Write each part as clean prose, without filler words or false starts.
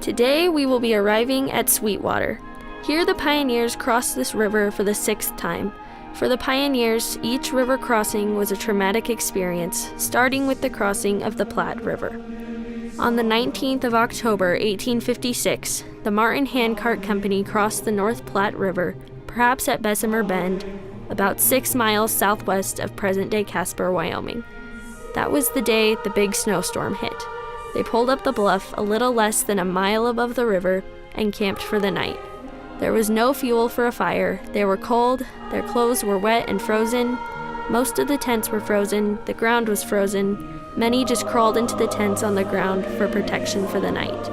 Today we will be arriving at Sweetwater. Here the pioneers crossed this river for the 6th time. For the pioneers, each river crossing was a traumatic experience, starting with the crossing of the Platte River. On the 19th of October, 1856, the Martin Handcart Company crossed the North Platte River, perhaps at Bessemer Bend, about 6 miles southwest of present-day Casper, Wyoming. That was the day the big snowstorm hit. They pulled up the bluff a little less than a mile above the river and camped for the night. There was no fuel for a fire. They were cold, their clothes were wet and frozen. Most of the tents were frozen, the ground was frozen. Many just crawled into the tents on the ground for protection for the night.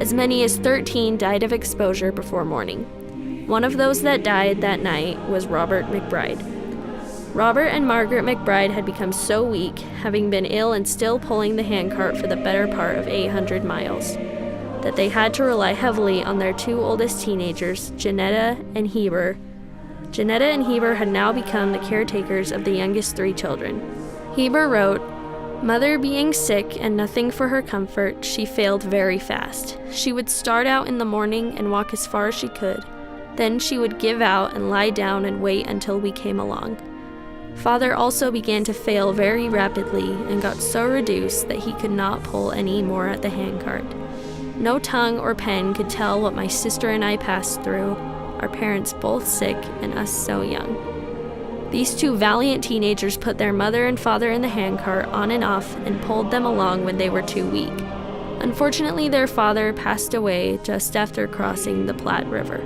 As many as 13 died of exposure before morning. One of those that died that night was Robert McBride. Robert and Margaret McBride had become so weak, having been ill and still pulling the handcart for the better part of 800 miles, that they had to rely heavily on their 2 oldest teenagers, Janetta and Heber. Janetta and Heber had now become the caretakers of the youngest 3 children. Heber wrote, "Mother being sick and nothing for her comfort, she failed very fast. She would start out in the morning and walk as far as she could. Then she would give out and lie down and wait until we came along. Father also began to fail very rapidly and got so reduced that he could not pull any more at the handcart. No tongue or pen could tell what my sister and I passed through, our parents both sick and us so young. These 2 valiant teenagers put their mother and father in the handcart on and off and pulled them along when they were too weak. Unfortunately, their father passed away just after crossing the Platte River.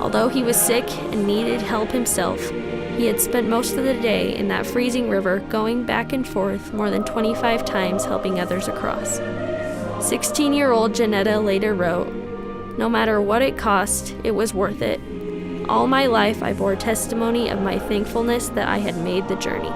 Although he was sick and needed help himself, he had spent most of the day in that freezing river going back and forth more than 25 times helping others across. 16-year-old Janetta later wrote, "No matter what it cost, it was worth it. All my life I bore testimony of my thankfulness that I had made the journey."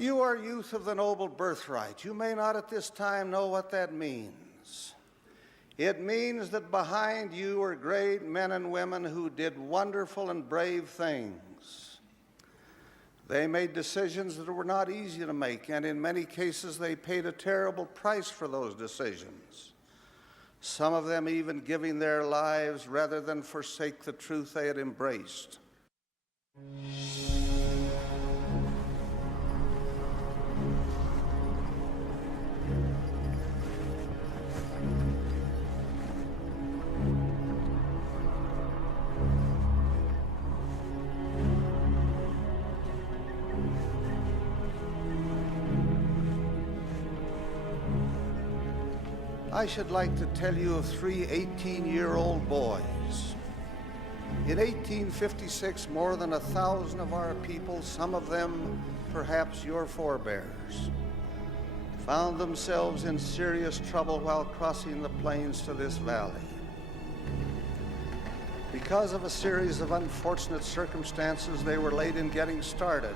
You are youth of the noble birthright. You may not at this time know what that means. It means that behind you are great men and women who did wonderful and brave things. They made decisions that were not easy to make, and in many cases they paid a terrible price for those decisions. Some of them even giving their lives rather than forsake the truth they had embraced. I should like to tell you of three 18-year-old boys. In 1856, more than 1,000 of our people, some of them perhaps your forebears, found themselves in serious trouble while crossing the plains to this valley. Because of a series of unfortunate circumstances, they were late in getting started.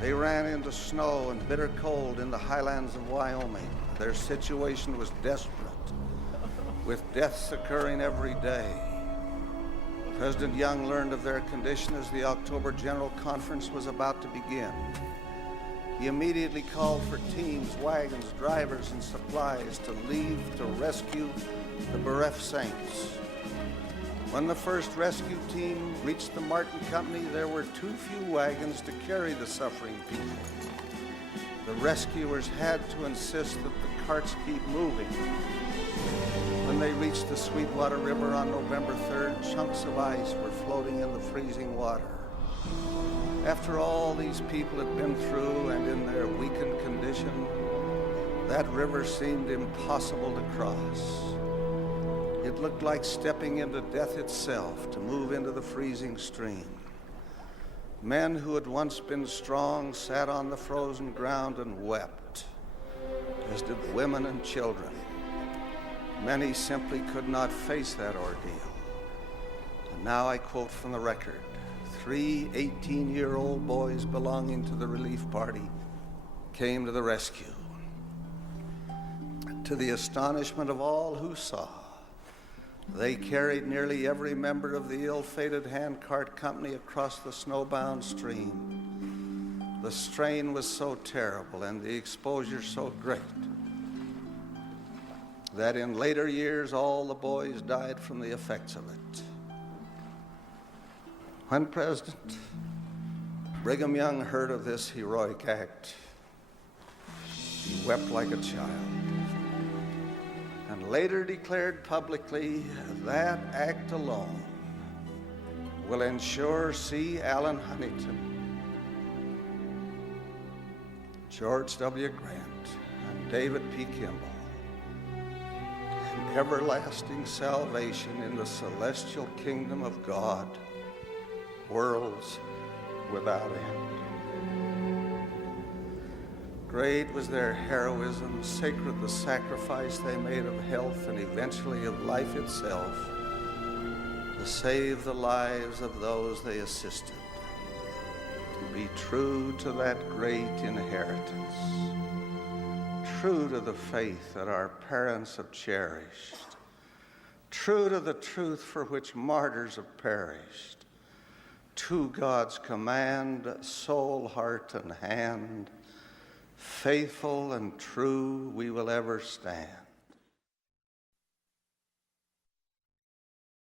They ran into snow and bitter cold in the highlands of Wyoming. Their situation was desperate, with deaths occurring every day. President Young learned of their condition as the October General Conference was about to begin. He immediately called for teams, wagons, drivers, and supplies to leave to rescue the bereft saints. When the first rescue team reached the Martin Company, there were too few wagons to carry the suffering people. The rescuers had to insist that the carts keep moving. When they reached the Sweetwater River on November 3rd, chunks of ice were floating in the freezing water. After all these people had been through and in their weakened condition, that river seemed impossible to cross. It looked like stepping into death itself to move into the freezing stream. Men who had once been strong sat on the frozen ground and wept, as did women and children. Many simply could not face that ordeal. And now I quote from the record, three 18-year-old boys belonging to the relief party came to the rescue. To the astonishment of all who saw, they carried nearly every member of the ill-fated handcart company across the snowbound stream. The strain was so terrible and the exposure so great that in later years all the boys died from the effects of it. When President Brigham Young heard of this heroic act, he wept like a child, and later declared publicly that act alone will ensure C. Allen Huntington, George W. Grant, and David P. Kimball an everlasting salvation in the celestial kingdom of God, worlds without end. Great was their heroism, sacred the sacrifice they made of health and eventually of life itself to save the lives of those they assisted, to be true to that great inheritance, true to the faith that our parents have cherished, true to the truth for which martyrs have perished, to God's command, soul, heart, and hand, faithful and true we will ever stand.